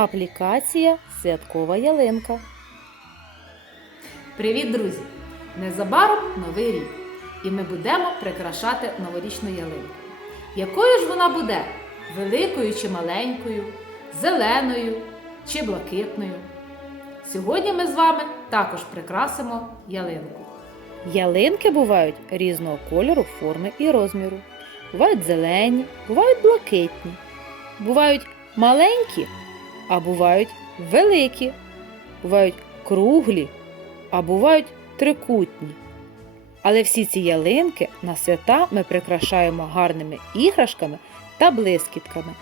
Аплікація Святкова ялинка. Привіт, друзі! Незабаром новий рік, і ми будемо прикрашати новорічну ялинку. Якою ж вона буде? Великою чи маленькою, зеленою чи блакитною? Сьогодні ми з вами також прикрасимо ялинку. Ялинки бувають різного кольору, форми і розміру. Бувають зелені, бувають блакитні, бувають маленькі, а бувають великі, бувають круглі, а бувають трикутні. Але всі ці ялинки на свята ми прикрашаємо гарними іграшками та блискітками.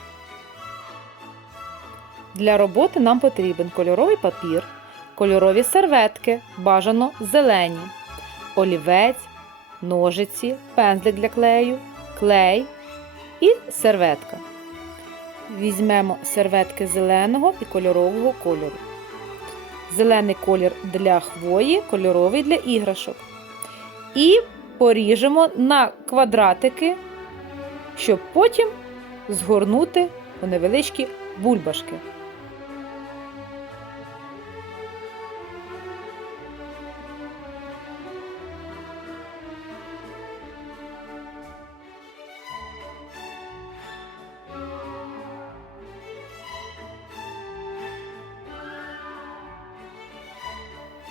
Для роботи нам потрібен кольоровий папір, кольорові серветки, бажано зелені, олівець, ножиці, пензлик для клею, клей і серветка. Візьмемо серветки зеленого і кольорового кольору. Зелений колір для хвої, кольоровий для іграшок. І поріжемо на квадратики, щоб потім згорнути у невеличкі бульбашки.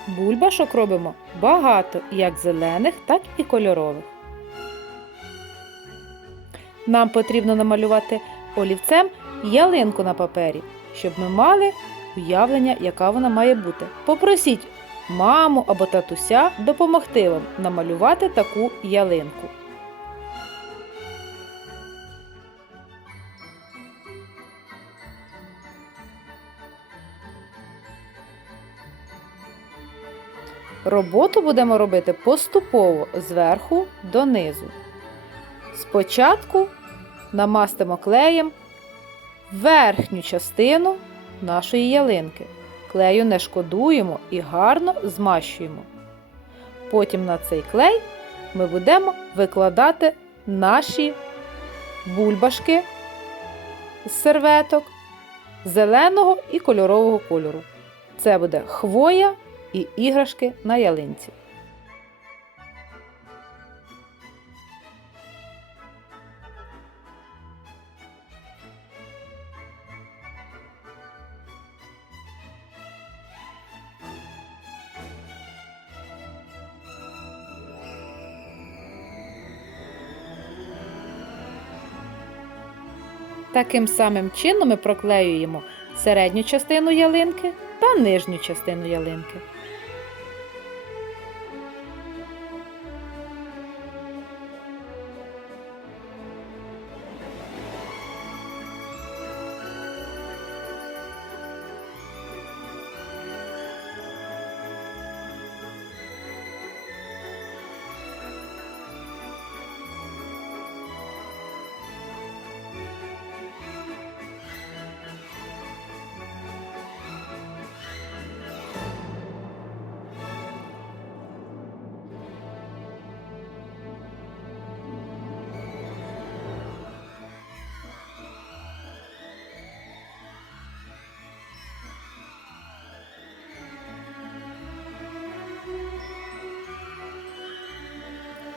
Бульбашок робимо багато, як зелених, так і кольорових. Нам потрібно намалювати олівцем ялинку на папері, щоб ми мали уявлення, яка вона має бути. Попросіть маму або татуся допомогти вам намалювати таку ялинку. Роботу будемо робити поступово зверху донизу. Спочатку намастимо клеєм верхню частину нашої ялинки. Клею не шкодуємо і гарно змащуємо. Потім на цей клей ми будемо викладати наші бульбашки з серветок зеленого і кольорового кольору. Це буде хвоя і іграшки на ялинці. Таким самим чином ми проклеюємо середню частину ялинки та нижню частину ялинки.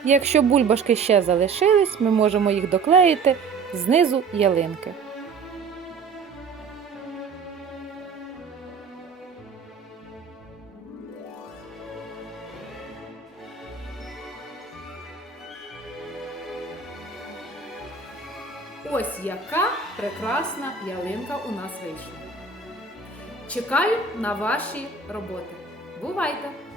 Якщо бульбашки ще залишились, ми можемо їх доклеїти знизу ялинки. Ось яка прекрасна ялинка у нас вийшла. Чекаю на ваші роботи. Бувайте!